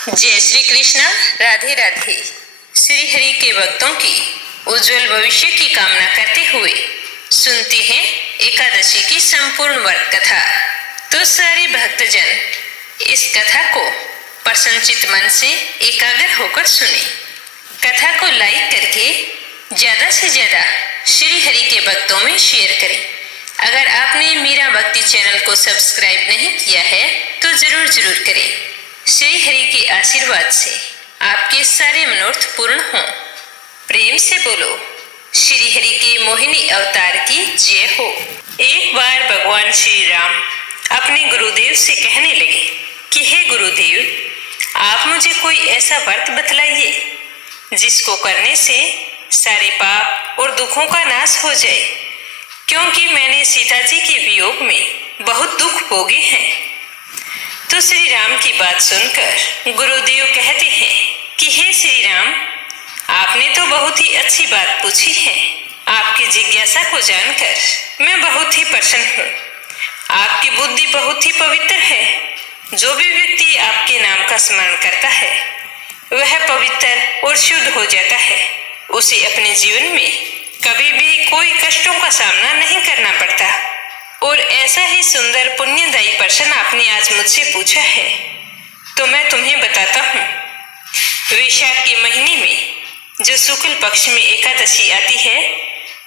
जय श्री कृष्ण। राधे राधे। श्री हरि के भक्तों की उज्जवल भविष्य की कामना करते हुए सुनते हैं एकादशी की संपूर्ण व्रत कथा। तो सारे भक्तजन इस कथा को प्रसन्नचित मन से एकाग्र होकर सुने। कथा को लाइक करके ज्यादा से ज्यादा श्री हरि के भक्तों में शेयर करें। अगर आपने मीरा भक्ति चैनल को सब्सक्राइब नहीं किया है तो जरूर करें। श्री हरि के आशीर्वाद से आपके सारे मनोरथ पूर्ण हों। प्रेम से बोलो श्री हरि के मोहिनी अवतार की जय हो। एक बार भगवान श्री राम अपने गुरुदेव से कहने लगे कि हे गुरुदेव, आप मुझे कोई ऐसा व्रत बतलाइए जिसको करने से सारे पाप और दुखों का नाश हो जाए, क्योंकि मैंने सीता जी के वियोग में बहुत दुख भोगे हैं। तो श्री राम की बात सुनकर गुरुदेव कहते हैं कि हे श्री राम, आपने तो बहुत ही अच्छी बात पूछी है। आपकी जिज्ञासा को जानकर मैं बहुत ही प्रसन्न हूँ। आपकी बुद्धि बहुत ही पवित्र है। जो भी व्यक्ति आपके नाम का स्मरण करता है वह पवित्र और शुद्ध हो जाता है। उसे अपने जीवन में कभी भी कोई कष्टों का सामना नहीं करना पड़ता। और ऐसा ही सुंदर पुण्यदायी प्रश्न आपने आज मुझसे पूछा है, तो मैं तुम्हें बताता हूँ। वैशाख के महीने में जो शुक्ल पक्ष में एकादशी आती है,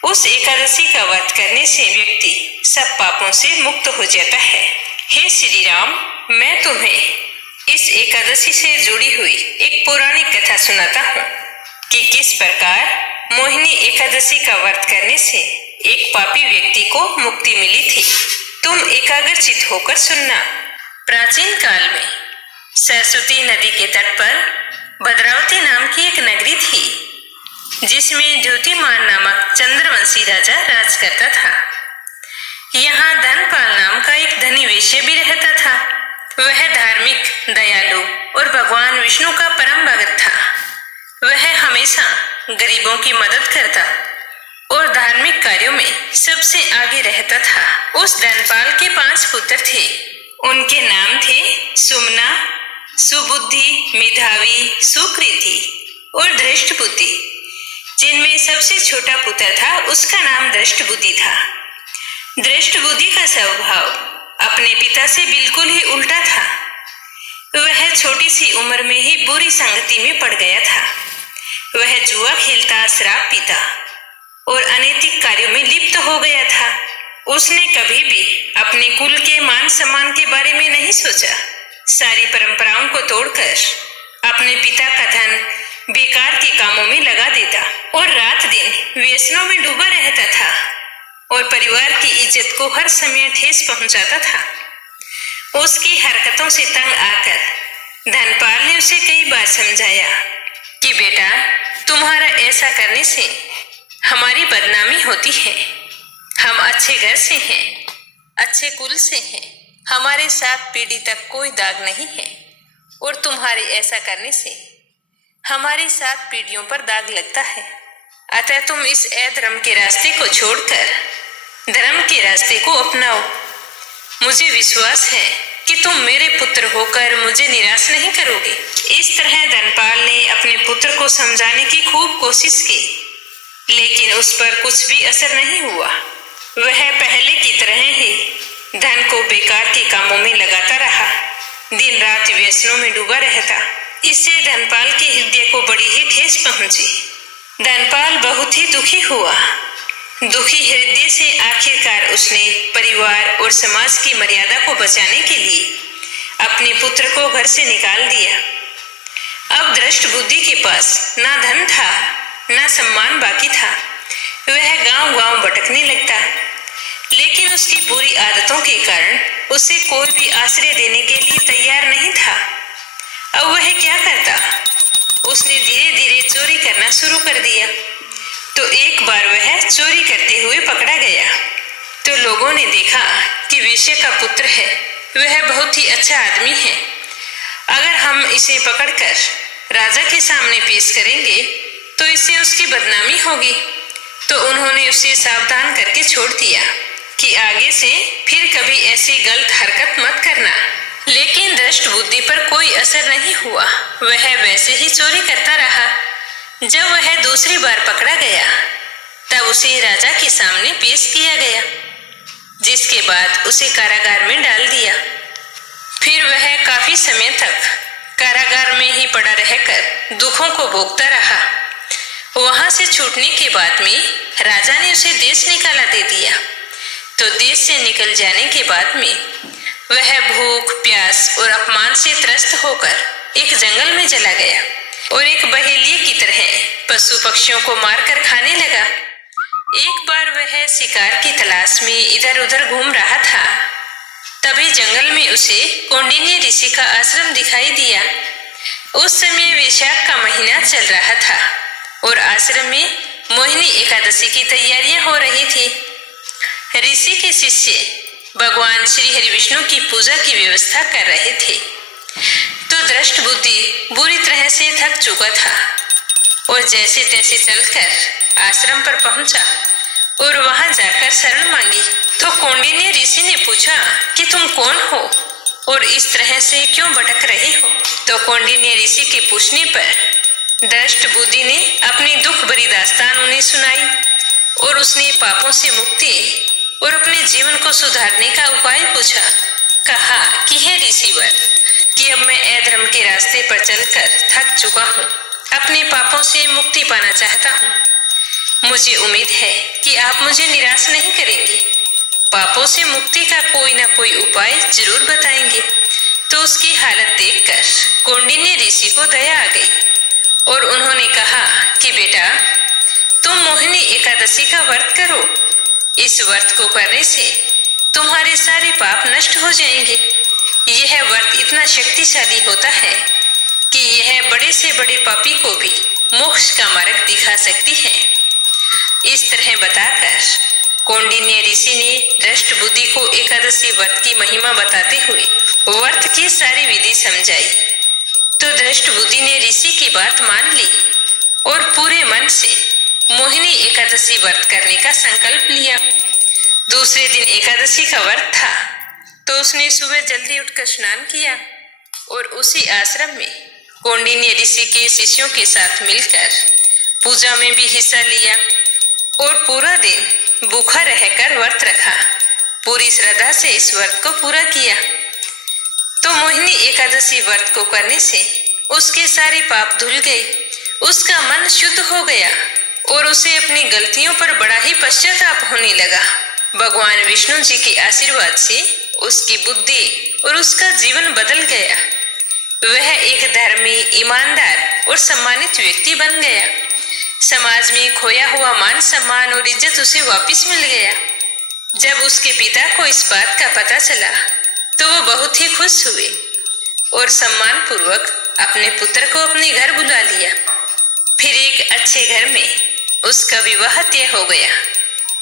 उस एकादशी का व्रत करने से व्यक्ति सब पापों से मुक्त हो जाता है। हे श्री राम, मैं तुम्हें इस एकादशी से जुड़ी हुई एक पौराणिक कथा सुनाता हूँ कि किस प्रकार मोहिनी एकादशी का व्रत करने से एक पापी व्यक्ति को मुक्ति मिली थी। तुम एकाग्रचित होकर सुनना। प्राचीन काल में सरस्वती नदी के तट पर भद्रावती नाम की एक नगरी थी, जिसमें ज्योतिमान नामक चंद्रवंशी राजा राज करता था। यहाँ धनपाल नाम का एक धनी वैश्य भी रहता था। वह धार्मिक, दयालु और भगवान विष्णु का परम भक्त था। वह हमेशा गरीबों की मदद करता और धार्मिक कार्यों में सबसे आगे रहता था। उस धनपाल के 5 पुत्र थे। उनके नाम थे सुमना, सुबुद्धि, मेधावी, सुकृति और धृष्टबुद्धि। जिनमें सबसे छोटा पुत्र था, उसका नाम धृष्टबुद्धि था। धृष्टबुद्धि का स्वभाव अपने पिता से बिल्कुल ही उल्टा था। वह छोटी सी उम्र में ही बुरी संगति में पड़ गया था। वह जुआ खेलता, शराब पीता और अनैतिक कार्यों में लिप्त हो गया था। उसने कभी भी अपने कुल के मान सम्मान के बारे में नहीं सोचा। सारी परंपराओं को तोड़कर अपने पिता का धन बेकार के कामों में लगा देता और रात दिन व्यसनों में डूबा रहता था और परिवार की इज्जत को हर समय ठेस पहुंचाता था। उसकी हरकतों से तंग आकर धनपाल ने उसे कई बार समझाया कि बेटा, तुम्हारा ऐसा करने से हमारी बदनामी होती है। हम अच्छे घर से हैं, अच्छे कुल से हैं, हमारे 7 पीढ़ी तक कोई दाग नहीं है, और तुम्हारे ऐसा करने से हमारी 7 पीढ़ियों पर दाग लगता है। अतः तुम इस अधर्म के रास्ते को छोड़कर धर्म के रास्ते को अपनाओ। मुझे विश्वास है कि तुम मेरे पुत्र होकर मुझे निराश नहीं करोगे। इस तरह धनपाल ने अपने पुत्र को समझाने की खूब कोशिश की, लेकिन उस पर कुछ भी असर नहीं हुआ। वह पहले की तरह ही धन को बेकार के कामों में लगाता रहा, दिन रात व्यसनों में डूबा रहता। इससे धनपाल के हृदय को बड़ी ही ठेस पहुंची। धनपाल बहुत ही दुखी हुआ। दुखी हृदय से आखिरकार उसने परिवार और समाज की मर्यादा को बचाने के लिए अपने पुत्र को घर से निकाल दिया। अब धृष्टबुद्धि के पास ना धन था ना सम्मान बाकी था। वह गांव-गांव भटकने लगता, लेकिन उसकी बुरी आदतों के कारण उसे कोई भी आश्रय देने के लिए तैयार नहीं था। अब वह क्या करता? उसने धीरे धीरे चोरी करना शुरू कर दिया। तो एक बार वह चोरी करते हुए पकड़ा गया। तो लोगों ने देखा कि वेश्या का पुत्र है, वह बहुत ही अच्छा आदमी है। अगर हम इसे पकड़कर राजा के सामने पेश करेंगे तो इससे उसकी बदनामी होगी। तो उन्होंने उसे सावधान करके छोड़ दिया कि आगे से फिर कभी ऐसी गलत हरकत मत करना। लेकिन दृष्ट बुद्धि पर कोई असर नहीं हुआ। वह वैसे ही चोरी करता रहा। जब वह दूसरी बार पकड़ा गया तब उसे राजा के सामने पेश किया गया, जिसके बाद उसे कारागार में डाल दिया। फिर वह काफी समय तक कारागार में ही पड़ा रहकर दुखों को भोगता रहा। वहां से छूटने के बाद में राजा ने उसे देश निकाला दे दिया। तो देश से निकल जाने के बाद में वह भूख, प्यास और अपमान से त्रस्त होकर एक जंगल में चला गया और एक बहेलिये की तरह पशु पक्षियों को मारकर खाने लगा। एक बार वह शिकार की तलाश में इधर उधर घूम रहा था, तभी जंगल में उसे कौंडिन्य ऋषि का आश्रम दिखाई दिया। उस समय वैशाख का महीना चल रहा था और आश्रम में मोहिनी एकादशी की तैयारियां हो रही थी। ऋषि के शिष्य भगवान श्री हरि विष्णु की पूजा की व्यवस्था कर रहे थे। तो दृष्ट बुद्धि बुरी तरह से थक चुका था और जैसे तैसे चलकर आश्रम पर पहुंचा और वहां जाकर शरण मांगी। तो कौंडिन्य ऋषि ने पूछा कि तुम कौन हो और इस तरह से क्यों भटक रहे हो। तो कौंडिन्य ऋषि के पूछने पर दृष्ट बुद्धि ने अपनी दुख भरी दास्तान उन्हें सुनाई और उसने पापों से मुक्ति और अपने जीवन को सुधारने का उपाय पूछा। कहा कि हे ऋषिवर, कि अब मैं अधर्म के रास्ते पर चलकर थक चुका हूँ, अपने पापों से मुक्ति पाना चाहता हूँ। मुझे उम्मीद है कि आप मुझे निराश नहीं करेंगे, पापों से मुक्ति का कोई ना कोई उपाय जरूर बताएंगे। तो उसकी हालत देखकर कौंडिन्य ऋषि को दया आ गई और उन्होंने कहा कि बेटा, तुम मोहिनी एकादशी का व्रत करो। इस व्रत को करने से तुम्हारे सारे पाप नष्ट हो जाएंगे। यह व्रत इतना शक्तिशाली होता है कि यह बड़े से बड़े पापी को भी मोक्ष का मार्ग दिखा सकती है। इस तरह बताकर कौंडिन्य ऋषि ने दृष्ट बुद्धि को एकादशी व्रत की महिमा बताते हुए व्रत की सारी विधि समझाई। तो दृष्ट बुद्धि ने ऋषि की बात मान ली और पूरे मन से मोहिनी एकादशी व्रत करने का संकल्प लिया। दूसरे दिन एकादशी का व्रत था, तो उसने सुबह जल्दी उठकर स्नान किया और उसी आश्रम में कौंडिन्य ऋषि के शिष्यों के साथ मिलकर पूजा में भी हिस्सा लिया और पूरा दिन भूखा रहकर व्रत रखा। पूरी श्रद्धा से इस व्रत को पूरा किया। तो मोहिनी एकादशी व्रत को करने से उसके सारे पाप धुल गए, उसका मन शुद्ध हो गया और उसे अपनी गलतियों पर बड़ा ही पश्चाताप होने लगा। भगवान विष्णु जी के आशीर्वाद से उसकी बुद्धि और उसका जीवन बदल गया। वह एक धर्मी, ईमानदार और सम्मानित व्यक्ति बन गया। समाज में खोया हुआ मान सम्मान और इज्जत उसे वापस मिल गया। जब उसके पिता को इस बात का पता चला तो वो बहुत ही खुश हुए और सम्मान पूर्वक अपने पुत्र को अपने घर बुला लिया। फिर एक अच्छे घर में उसका विवाह तय हो गया।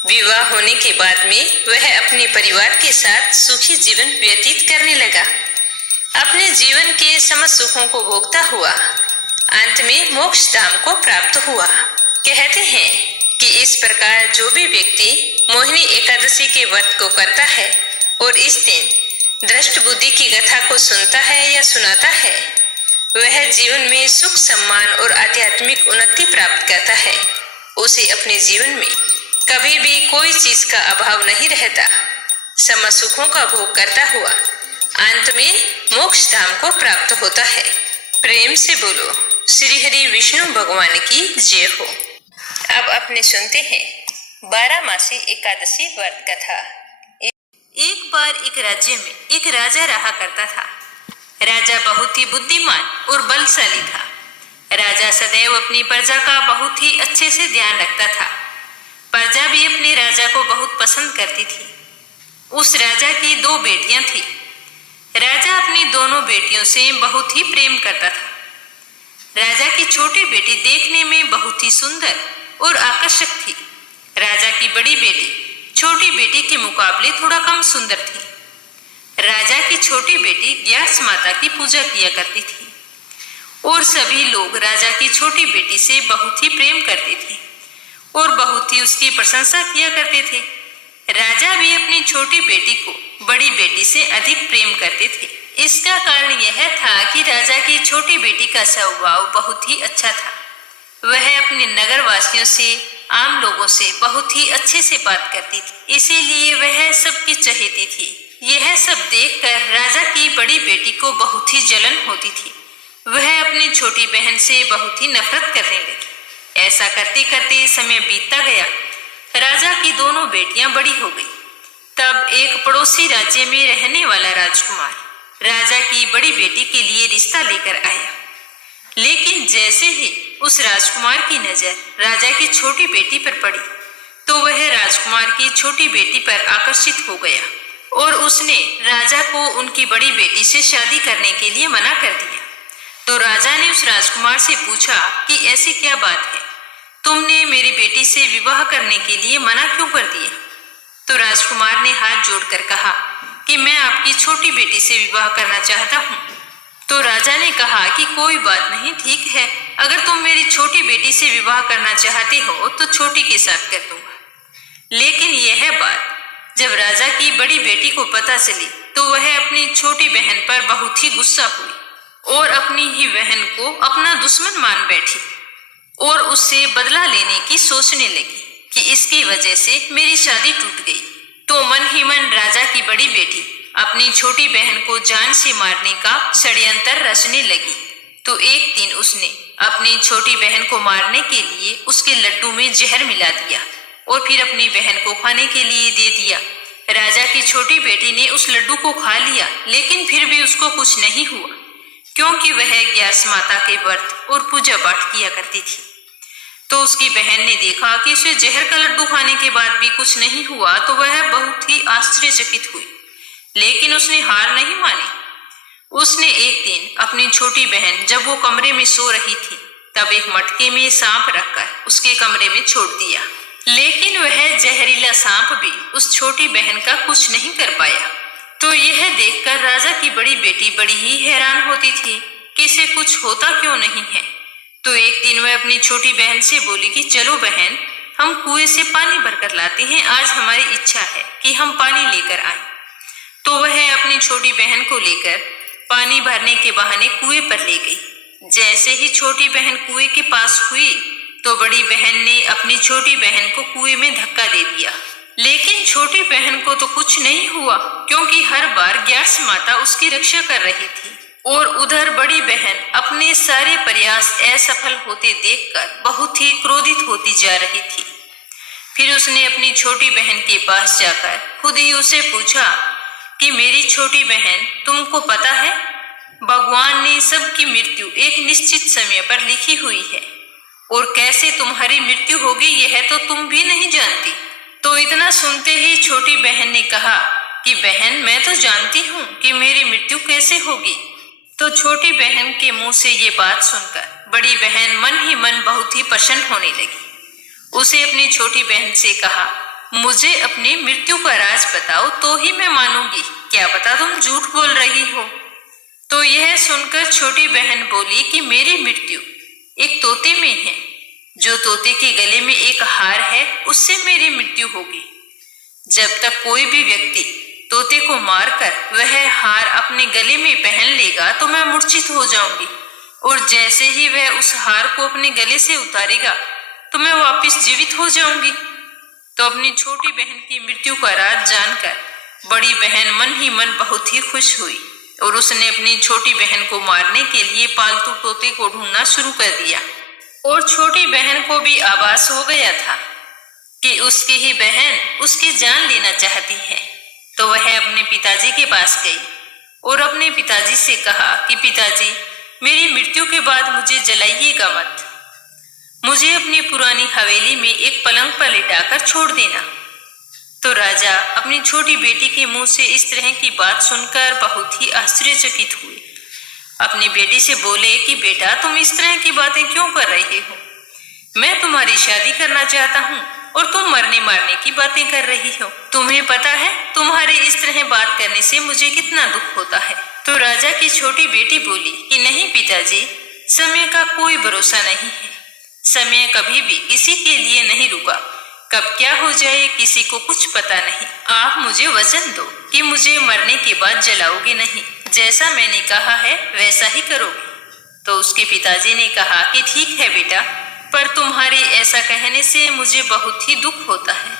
विवाह होने के बाद में वह अपने परिवार के साथ सुखी जीवन व्यतीत करने लगा। अपने जीवन के समस्त सुखों को भोगता हुआ अंत में मोक्ष धाम को प्राप्त हुआ। कहते हैं कि इस प्रकार जो भी व्यक्ति मोहिनी एकादशी के व्रत को करता है और इस दिन दृष्ट बुद्धि की कथा को सुनता है या सुनाता है, वह जीवन में सुख, सम्मान और आध्यात्मिक उन्नति प्राप्त करता है। उसे अपने जीवन में कभी भी कोई चीज का अभाव नहीं रहता। समस्त सुखों का भोग करता हुआ अंत में मोक्ष धाम को प्राप्त होता है। प्रेम से बोलो श्री हरि विष्णु भगवान की जय हो। अब अपने सुनते हैं 12 मासी एकादशी व्रत कथा। एक बार एक राज्य में एक राजा रहा करता था। राजा बहुत ही बुद्धिमान और बलशाली था। राजा सदैव अपनी प्रजा का बहुत ही अच्छे से ध्यान रखता था। प्रजा भी अपने राजा को बहुत पसंद करती थी। उस राजा की 2 बेटियां थीं। राजा अपनी दोनों बेटियों से बहुत ही प्रेम करता था। राजा की छोटी बेटी देखने में बहुत ही सुंदर और आकर्षक थी। राजा की बड़ी बेटी छोटी बेटी के मुकाबले थोड़ा कम सुंदर थी। राजा की छोटी बेटी ग्यास माता की पूजा किया करती थी और सभी लोग राजा की छोटी बेटी से बहुत ही प्रेम करते थे और बहुत ही उसकी प्रशंसा किया करते थे। राजा भी अपनी छोटी बेटी को बड़ी बेटी से अधिक प्रेम करते थे। इसका कारण यह था कि राजा की छोटी बेटी का स्वभाव बहुत ही अच्छा था। वह अपने नगर वासियों से, आम लोगों से बहुत ही अच्छे से बात करती थी, इसीलिए वह सबकी चहेती थी। यह सब देखकर राजा की बड़ी बेटी को बहुत ही जलन होती थी। वह अपनी छोटी बहन से बहुत ही नफरत करने लगी। ऐसा करते करते समय बीतता गया। राजा की दोनों बेटियां बड़ी हो गई। तब एक पड़ोसी राज्य में रहने वाला राजकुमार राजा की बड़ी बेटी के लिए रिश्ता लेकर आया। लेकिन जैसे ही उस राजकुमार की नजर राजा की छोटी बेटी पर पड़ी तो वह राजकुमार की छोटी बेटी पर आकर्षित हो गया और उसने राजा को उनकी बड़ी बेटी से शादी करने के लिए मना कर दिया। तो राजा ने उस राजकुमार से पूछा कि ऐसी क्या बात है, तुमने मेरी बेटी से विवाह करने के लिए मना क्यों कर दिया? तो राजकुमार ने हाथ जोड़कर कहा कि मैं आपकी छोटी बेटी से विवाह करना चाहता हूँ। तो राजा ने कहा कि कोई बात नहीं, ठीक है, अगर तुम मेरी छोटी बेटी से विवाह करना चाहते हो तो छोटी के साथ कर दूंगा। लेकिन यह बात जब राजा की बड़ी बेटी को पता चली तो वह अपनी छोटी बहन पर बहुत ही गुस्सा हुई और अपनी ही बहन को अपना दुश्मन मान बैठी और उससे बदला लेने की सोचने लगी कि इसकी वजह से मेरी शादी टूट गई। तो मन ही मन राजा की बड़ी बेटी अपनी छोटी बहन को जान से मारने का षड्यंत्र रचने लगी। तो एक दिन उसने अपनी छोटी बहन को मारने के लिए उसके लड्डू में जहर मिला दिया और फिर अपनी बहन को खाने के लिए दे दिया। राजा की छोटी बेटी ने उस लड्डू को खा लिया, लेकिन फिर भी उसको कुछ नहीं हुआ क्योंकि वह ग्यास माता के व्रत और पूजा पाठ किया करती थी। तो उसकी बहन ने देखा कि उसे जहर का लड्डू खाने के बाद भी कुछ नहीं हुआ तो वह बहुत ही आश्चर्यचकित हुई, लेकिन उसने हार नहीं मानी। उसने एक दिन अपनी छोटी बहन जब वो कमरे में सो रही थी तब एक मटके में सांप रखकर उसके कमरे में छोड़ दिया, लेकिन वह जहरीला सांप भी उस छोटी बहन का कुछ नहीं कर पाया। तो यह देखकर राजा की बड़ी बेटी बड़ी ही हैरान होती थी कि इसे कुछ होता क्यों नहीं है। तो एक दिन वह अपनी छोटी बहन से बोली कि चलो बहन, हम कुएं से पानी भरकर लाते हैं, आज हमारी इच्छा है कि हम पानी लेकर आए। तो वह अपनी छोटी बहन को लेकर पानी भरने के बहाने कुएं पर ले गई। जैसे ही छोटी बहन कुएं के पास हुई तो बड़ी बहन ने अपनी छोटी बहन को कुएं में धक्का दे दिया, लेकिन छोटी बहन को तो कुछ नहीं हुआ क्योंकि हर बार ग्यास माता उसकी रक्षा कर रही थी। और उधर बड़ी बहन अपने सारे प्रयास असफल होते देखकर बहुत ही क्रोधित होती जा रही थी। फिर उसने अपनी छोटी बहन के पास जाकर खुद ही उसे पूछा कि मेरी छोटी बहन, तुमको पता है भगवान ने सबकी मृत्यु एक निश्चित समय पर लिखी हुई है और कैसे तुम्हारी मृत्यु होगी यह तो तुम भी नहीं जानती। तो इतना सुनते ही छोटी बहन ने कहा कि बहन, मैं तो जानती हूँ कि मेरी मृत्यु कैसे होगी। तो छोटी बहन के मुंह से ये बात सुनकर बड़ी बहन मन ही मन बहुत ही प्रसन्न होने लगी। उसे अपनी छोटी बहन से कहा, मुझे अपनी मृत्यु का राज बताओ तो ही मैं मानूंगी, क्या पता तुम झूठ बोल रही हो। तो यह सुनकर छोटी बहन बोली कि मेरी मृत्यु एक तोते में है, जो तोते के गले में एक हार है उससे मेरी मृत्यु होगी। जब तक कोई भी व्यक्ति तोते को मारकर वह हार अपने गले में पहन लेगा तो मैं मूर्छित हो जाऊंगी, और जैसे ही वह उस हार को अपने गले से उतारेगा तो मैं वापस जीवित हो जाऊंगी। तो अपनी छोटी बहन की मृत्यु का राज जानकर बड़ी बहन मन ही मन बहुत ही खुश हुई और उसने अपनी छोटी बहन को मारने के लिए पालतू तोते को ढूंढना शुरू कर दिया। और छोटी बहन को भी आभास हो गया था कि उसकी ही बहन उसकी जान लेना चाहती है। तो वह अपने पिताजी के पास गई और अपने पिताजी से कहा कि पिताजी, मेरी मृत्यु के बाद मुझे जलाइएगा मत, मुझे अपनी पुरानी हवेली में एक पलंग पर लिटाकर छोड़ देना। तो राजा अपनी छोटी बेटी के मुंह से इस तरह की बात सुनकर बहुत ही आश्चर्यचकित हुए। अपनी बेटी से बोले कि बेटा, तुम इस तरह की बातें क्यों कर रही हो? मैं तुम्हारी शादी करना चाहता हूँ और तुम मरने मारने की बातें कर रही हो। तुम्हें पता है तुम्हारे इस तरह बात करने से मुझे कितना दुख होता है। तो राजा की छोटी बेटी बोली कि नहीं पिताजी, समय का कोई भरोसा नहीं है, समय कभी भी किसी के लिए नहीं रुका, कब क्या हो जाए किसी को कुछ पता नहीं। आप मुझे वचन दो कि मुझे मरने के बाद जलाओगे नहीं। जैसा मैंने कहा है वैसा ही करोगे। तो उसके पिताजी ने कहा कि ठीक है बेटा, पर तुम्हारे ऐसा कहने से मुझे बहुत ही दुख होता है।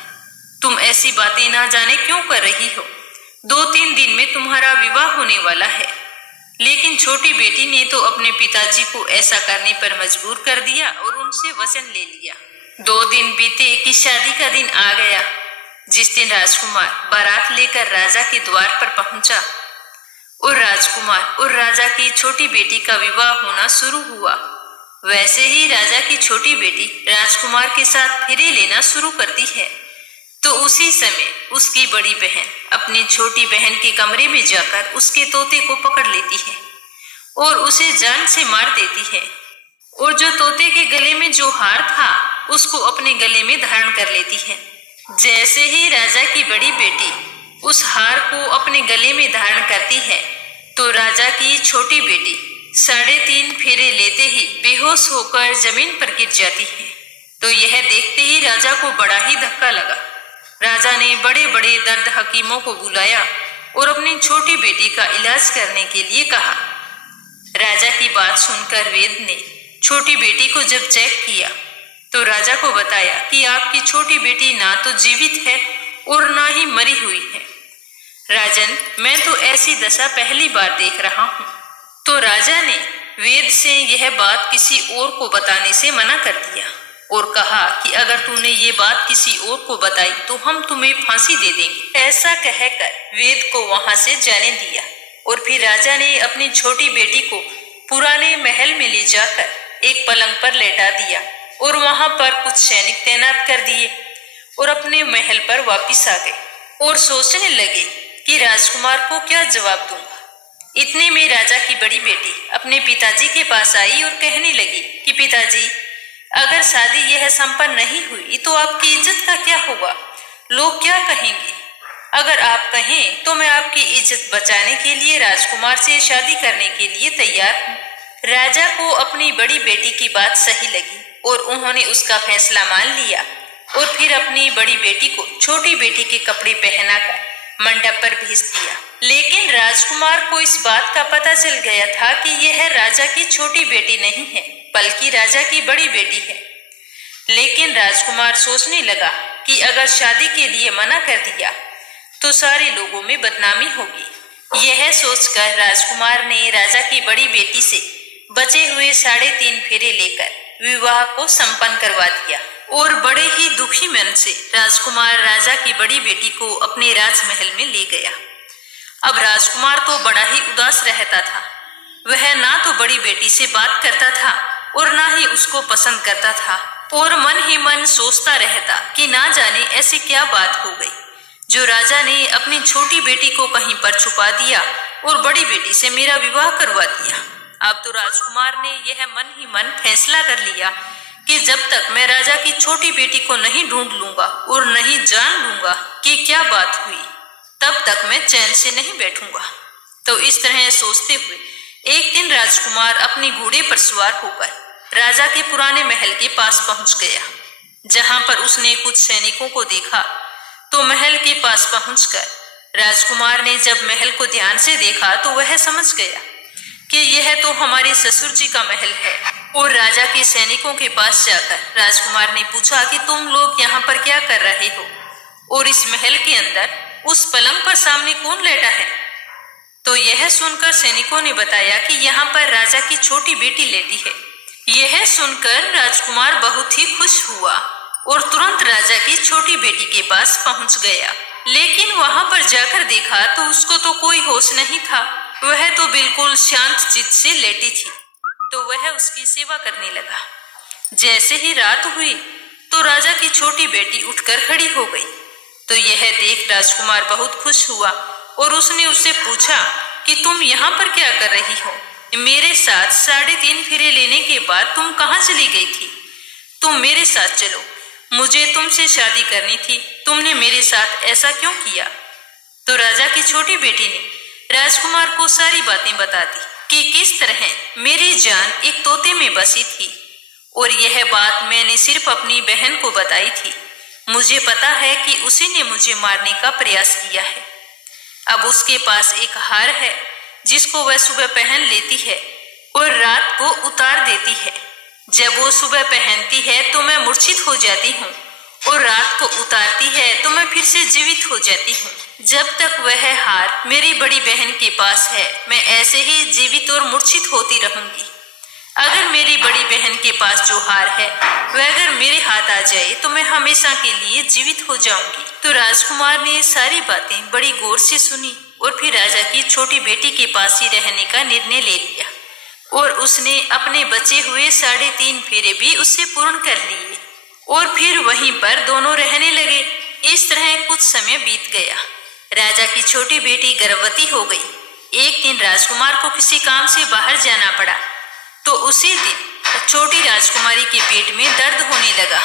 तुम ऐसी बातें ना जाने क्यों कर रही हो। 2-3 दिन में तुम्हारा विवाह होने वाला है। लेकिन छोटी बेटी ने तो अपने पिताजी को ऐसा करने पर मजबूर कर दिया और उनसे वचन ले लिया। 2 दिन बीते कि शादी का दिन आ गया। जिस दिन राजकुमार बारात लेकर राजा के द्वार पर पहुंचा और राजकुमार और राजा की छोटी बेटी का विवाह होना शुरू हुआ, वैसे ही राजा की छोटी बेटी राजकुमार के साथ फेरे लेना शुरू करती है। तो उसी समय उसकी बड़ी बहन अपनी छोटी बहन के कमरे में जाकर उसके तोते को पकड़ लेती है और उसे जान से मार देती है, और जो तोते के गले में जो हार था उसको अपने गले में धारण कर लेती है। जैसे ही राजा की बड़ी बेटी उस हार को अपने गले में धारण करती है, तो राजा की छोटी बेटी 3.5 फेरे लेते ही बेहोश होकर जमीन पर गिर जाती है। तो यह देखते ही राजा को बड़ा ही धक्का लगा। राजा ने बड़े बड़े दर्द हकीमों को बुलाया और अपनी छोटी बेटी का इलाज करने के लिए कहा। राजा की बात सुनकर वेद ने छोटी बेटी को जब चेक किया तो राजा को बताया कि आपकी छोटी बेटी ना तो जीवित है और ना ही मरी हुई है। राजन, मैं तो ऐसी दशा पहली बार देख रहा हूँ। तो राजा ने वेद से यह बात किसी और को बताने से मना कर दिया और कहा कि अगर तूने ये बात किसी और को बताई तो हम तुम्हें फांसी दे देंगे। ऐसा कहकर वेद को वहां से जाने दिया और फिर राजा ने अपनी छोटी बेटी को पुराने महल में ले जाकर एक पलंग पर लेटा दिया और वहां पर कुछ सैनिक तैनात कर दिए और अपने महल पर वापिस आ गए और सोचने लगे कि राजकुमार को क्या जवाब दूंगा। इतने में राजा की बड़ी बेटी अपने पिताजी के पास आई और कहने लगी कि पिताजी, अगर शादी यह संपन्न नहीं हुई तो आपकी इज्जत का क्या होगा? लोग क्या कहेंगे? अगर आप कहें तो मैं आपकी इज्जत बचाने के लिए राजकुमार से शादी करने के लिए तैयार हूँ। राजा को अपनी बड़ी बेटी की बात सही लगी और उन्होंने उसका फैसला मान लिया और फिर अपनी बड़ी बेटी को छोटी बेटी के कपड़े पहनाकर मंडप पर भेज दिया। लेकिन राजकुमार को इस बात का पता चल गया था कि यह राजा की छोटी बेटी नहीं है बल्कि राजा की बड़ी बेटी है। लेकिन राजकुमार सोचने लगा कि अगर शादी के लिए मना कर दिया तो सारे लोगों में बदनामी होगी। यह सोचकर राजकुमार ने राजा की बड़ी बेटी से बचे हुए 3.5 फेरे लेकर विवाह को संपन्न करवा दिया और बड़े ही दुखी मन से राजकुमार राजा की बड़ी बेटी को अपने राजमहल में ले गया। अब राजकुमार तो बड़ा ही उदास रहता था। वह ना तो बड़ी बेटी से बात करता था और ना ही उसको पसंद करता था और मन ही मन सोचता रहता कि ना जाने ऐसी क्या बात हो गई जो राजा ने अपनी छोटी बेटी को कहीं पर छुपा दिया और बड़ी बेटी से मेरा विवाह करवा दिया। अब तो राजकुमार ने यह मन ही मन फैसला कर लिया कि जब तक मैं राजा की छोटी बेटी को नहीं ढूंढ लूंगा और नहीं जान लूंगा कि क्या बात हुई, तब तक मैं चैन से नहीं बैठूंगा। तो इस तरह सोचते हुए एक दिन राजकुमार अपने घोड़े पर सवार होकर राजा के पुराने महल के पास पहुंच गया। जहां पर उसने कुछ सैनिकों को देखा तो महल के पास पहुंचकर राजकुमार ने जब महल को ध्यान से देखा तो वह समझ गया कि यह तो हमारे ससुर जी का महल है। और राजा के सैनिकों के पास जाकर राजकुमार ने पूछा कि तुम लोग यहाँ पर क्या कर रहे हो और इस महल के अंदर उस पलंग पर सामने कौन लेटा है? तो यह सुनकर सैनिकों ने बताया कि यहाँ पर राजा की छोटी बेटी लेटी है। यह सुनकर राजकुमार बहुत ही खुश हुआ और तुरंत राजा की छोटी बेटी के पास पहुंच गया। लेकिन वहां पर जाकर देखा तो उसको तो कोई होश नहीं था। वह तो बिल्कुल शांत चित्त से लेटी थी। तो वह उसकी सेवा करने लगा। जैसे ही रात हुई तो राजा की छोटी बेटी उठकर खड़ी हो गई। तो यह देख राजकुमार बहुत खुश हुआ और उसने उससे पूछा कि तुम यहाँ पर क्या कर रही हो? मेरे साथ 3.5 फेरे लेने के बाद तुम कहाँ चली गई थी? तुम मेरे साथ चलो, मुझे तुमसे शादी करनी थी। तुमने मेरे साथ ऐसा क्यों किया? तो राजा की छोटी बेटी ने राजकुमार को सारी बातें बता दी कि किस तरह मेरी जान एक तोते में बसी थी और यह बात मैंने सिर्फ अपनी बहन को बताई थी। मुझे पता है कि उसी ने मुझे मारने का प्रयास किया है। अब उसके पास एक हार है जिसको वह सुबह पहन लेती है और रात को उतार देती है। जब वो सुबह पहनती है तो मैं मूर्छित हो जाती हूँ और रात को उतारती है तो मैं फिर से जीवित हो जाती हूँ। जब तक वह हार मेरी बड़ी बहन के पास है, मैं ऐसे ही जीवित और मूर्छित होती रहूंगी। अगर मेरी बड़ी बहन के पास जो हार है वह अगर मेरे हाथ आ जाए तो मैं हमेशा के लिए जीवित हो जाऊंगी। तो राजकुमार ने सारी बातें बड़ी गौर से सुनी और फिर राजा की छोटी बेटी के पास ही रहने का निर्णय ले लिया और उसने अपने बचे हुए 3.5 फेरे भी उससे पूर्ण कर लिए और फिर वहीं पर दोनों रहने लगे। इस तरह कुछ समय बीत गया। राजा की छोटी बेटी गर्भवती हो गई। एक दिन राजकुमार को किसी काम से बाहर जाना पड़ा तो उसी दिन छोटी राजकुमारी के पेट में दर्द होने लगा।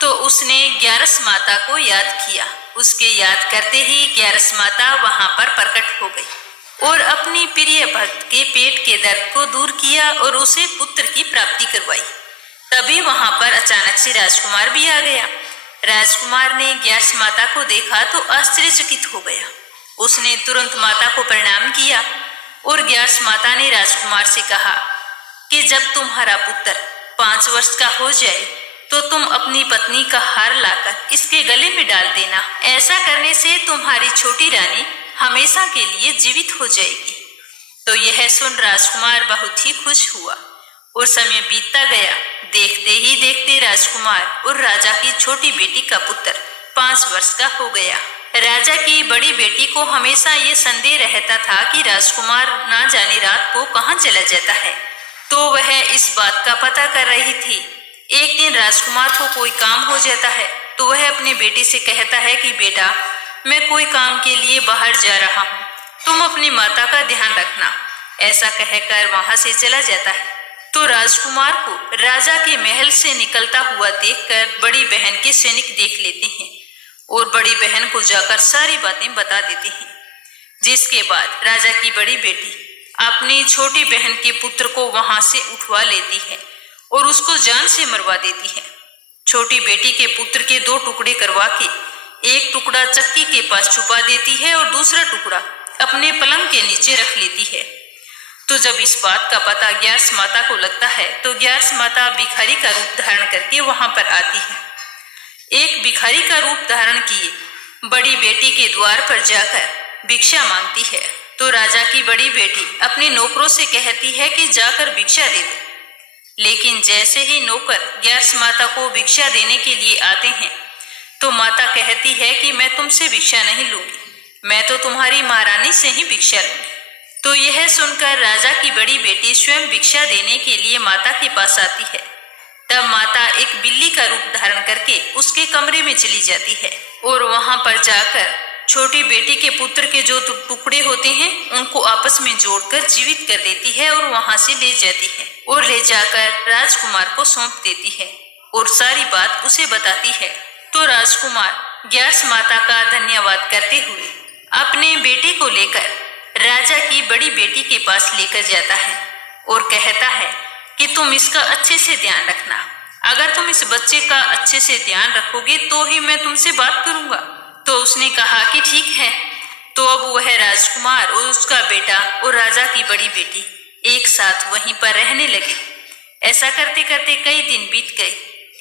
तो उसने ग्यारस माता को याद किया। उसके याद करते ही ग्यारस माता वहां पर प्रकट हो गई और अपनी प्रिय भक्त के पेट के दर्द को दूर किया और उसे पुत्र की प्राप्ति करवाई। तभी वहां पर अचानक से राजकुमार भी आ गया। राजकुमार ने ग्यारस माता को देखा तो आश्चर्यचकित हो गया। उसने तुरंत माता को प्रणाम किया और ग्यारस माता ने राजकुमार से कहा कि जब तुम्हारा पुत्र 5 वर्ष का हो जाए तो तुम अपनी पत्नी का हार लाकर इसके गले में डाल देना। ऐसा करने से तुम्हारी छोटी रानी हमेशा के लिए जीवित हो जाएगी। तो यह सुन राजकुमार बहुत ही खुश हुआ और समय बीतता गया। देखते ही देखते राजकुमार और राजा की छोटी बेटी का पुत्र 5 वर्ष का हो गया। राजा की बड़ी बेटी को हमेशा ये संदेह रहता था कि राजकुमार ना जाने रात को कहाँ चला जाता है, तो वह इस बात का पता कर रही थी। एक दिन राजकुमार को कोई काम हो जाता है तो वह अपने बेटे से कहता है कि बेटा, मैं कोई काम के लिए बाहर जा रहा हूँ, तुम अपनी माता का ध्यान रखना। ऐसा कहकर वहां से चला जाता है। तो राजकुमार को राजा के महल से निकलता हुआ देखकर बड़ी बहन के सैनिक देख लेते हैं और बड़ी बहन को जाकर सारी बातें बता देते हैं। जिसके बाद राजा की बड़ी बेटी अपनी छोटी बहन के पुत्र को वहां से उठवा लेती है और उसको जान से मरवा देती है। छोटी बेटी के पुत्र के 2 टुकड़े करवा के एक टुकड़ा चक्की के पास छुपा देती है और दूसरा टुकड़ा अपने पलंग के नीचे रख लेती है। तो जब इस बात का पता ग्यारस माता को लगता है तो ग्यारस माता भिखारी का रूप धारण करके वहां पर आती है। एक भिखारी का रूप धारण किए बड़ी बेटी के द्वार पर जाकर भिक्षा मांगती है। तो राजा की बड़ी बेटी अपने नौकरों से कहती है कि जाकर भिक्षा दे दो। लेकिन जैसे ही नौकर ग्यारस माता को भिक्षा देने के लिए आते हैं तो माता कहती है कि मैं तुमसे भिक्षा नहीं लूंगी, मैं तो तुम्हारी महारानी से ही भिक्षा लूंगी। तो यह सुनकर राजा की बड़ी बेटी स्वयं भिक्षा देने के लिए माता के पास आती है। तब माता एक बिल्ली का रूप धारण करके उसके कमरे में चली जाती है और वहां पर जाकर छोटी बेटी के पुत्र के जो टुकड़े होते हैं उनको आपस में जोड़कर जीवित कर देती है और वहां से ले जाती है और ले जाकर राजकुमार को सौंप देती है और सारी बात उसे बताती है। तो राजकुमार ग्यारस माता का धन्यवाद करते हुए अपने बेटे को लेकर राजा की बड़ी बेटी के पास लेकर जाता है और कहता है कि तुम इसका अच्छे से ध्यान रखना। अगर तुम इस बच्चे का अच्छे से ध्यान रखोगे तो ही मैं तुमसे बात करूंगा। तो उसने कहा कि ठीक है। तो अब वह राजकुमार और उसका बेटा और राजा की बड़ी बेटी एक साथ वहीं पर रहने लगे। ऐसा करते करते कई दिन बीत गए।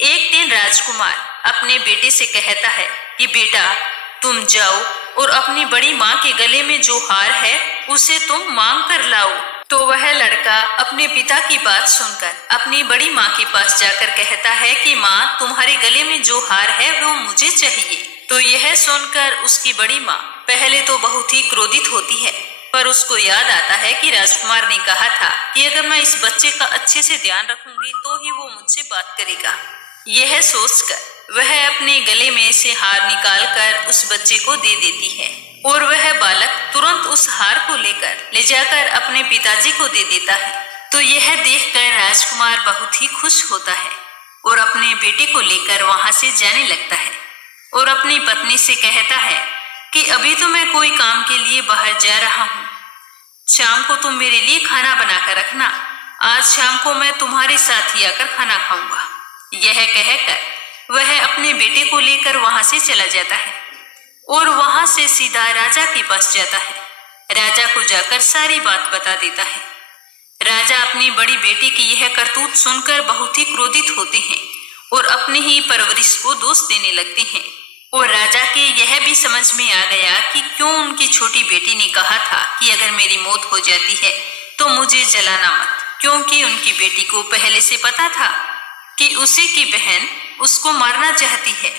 एक दिन राजकुमार अपने बेटे से कहता है कि बेटा, तुम जाओ और अपनी बड़ी माँ के गले में जो हार है उसे तुम मांग कर लाओ। तो वह लड़का अपने पिता की बात सुनकर अपनी बड़ी माँ के पास जाकर कहता है कि माँ, तुम्हारे गले में जो हार है वो मुझे चाहिए। तो यह सुनकर उसकी बड़ी माँ पहले तो बहुत ही क्रोधित होती है, पर उसको याद आता है कि राजकुमार ने कहा था कि अगर मैं इस बच्चे का अच्छे से ध्यान रखूंगी तो ही वो मुझसे बात करेगा। यह सोचकर वह अपने गले में से हार निकालकर उस बच्चे को दे देती है और वह बालक तुरंत उस हार को ले जाकर अपने पिताजी को दे देता है। तो यह देखकर राजकुमार बहुत ही खुश होता है और अपने बेटे को लेकर वहां से जाने लगता है और अपनी पत्नी से कहता है कि अभी तो मैं कोई काम के लिए बाहर जा रहा हूँ, शाम को तुम मेरे लिए खाना बनाकर रखना। आज शाम को मैं तुम्हारे साथ ही आकर खाना खाऊंगा। यह कहकर वह अपने बेटे को लेकर वहां से चला जाता है और वहां से सीधा राजा के पास जाता है। राजा को जाकर सारी बात बता देता है। राजा अपनी बड़ी बेटी की यह करतूत सुनकर बहुत ही क्रोधित होते हैं और अपनी ही परवरिश को दोष देने लगते हैं। और राजा के यह भी समझ में आ गया कि क्यों उनकी छोटी बेटी ने कहा था कि अगर मेरी मौत हो जाती है तो मुझे जलाना मत, क्योंकि उनकी बेटी को पहले से पता था कि उसी की बहन उसको मारना चाहती है।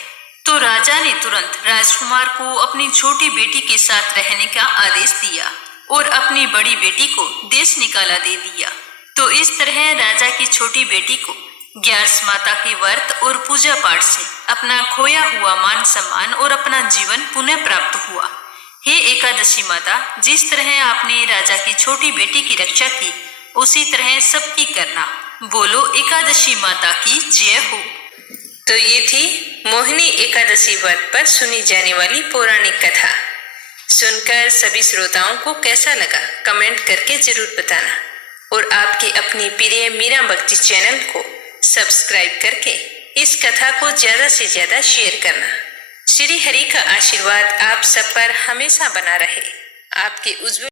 तो राजा ने तुरंत राजकुमार को अपनी छोटी बेटी के साथ रहने का आदेश दिया और अपनी बड़ी बेटी को देश निकाला दे दिया। तो इस तरह राजा की छोटी बेटी को ग्यारस माता के व्रत और पूजा पाठ से अपना खोया हुआ मान सम्मान और अपना जीवन पुनः प्राप्त हुआ। हे एकादशी माता, जिस तरह आपने राजा की छोटी बेटी की रक्षा की उसी तरह सबकी करना। बोलो एकादशी माता की जय हो। तो ये थी मोहिनी एकादशी व्रत पर सुनी जाने वाली पौराणिक कथा। सुनकर सभी श्रोताओं को कैसा लगा कमेंट करके जरूर बताना और आपकी अपनी प्रिय मीरा भक्ति चैनल को सब्सक्राइब करके इस कथा को ज्यादा से ज्यादा शेयर करना। श्री हरि का आशीर्वाद आप सब पर हमेशा बना रहे। आपके उज्जवल